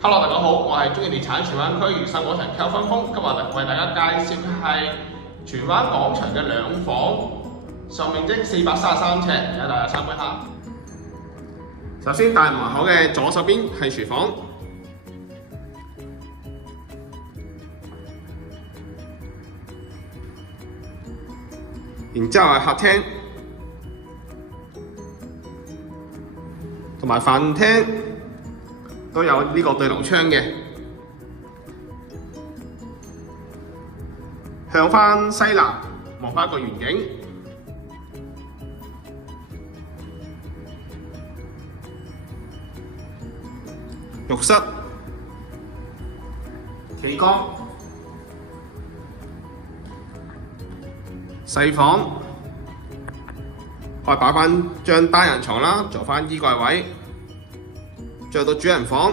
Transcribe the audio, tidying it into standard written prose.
Hello， 大家好，我係中意地產荃灣區如新廣場 Kelvin 風，今日為大家介紹嘅係荃灣廣場嘅兩房，實面積433尺，而家大家參觀下。首先大門口嘅左手邊係廚房，然之後係客廳同埋飯廳。都有呢個對流窗嘅，向翻西南望翻一個遠景。浴室、企缸、細房，可以擺翻張單人床啦，做翻衣櫃位。再到主人房，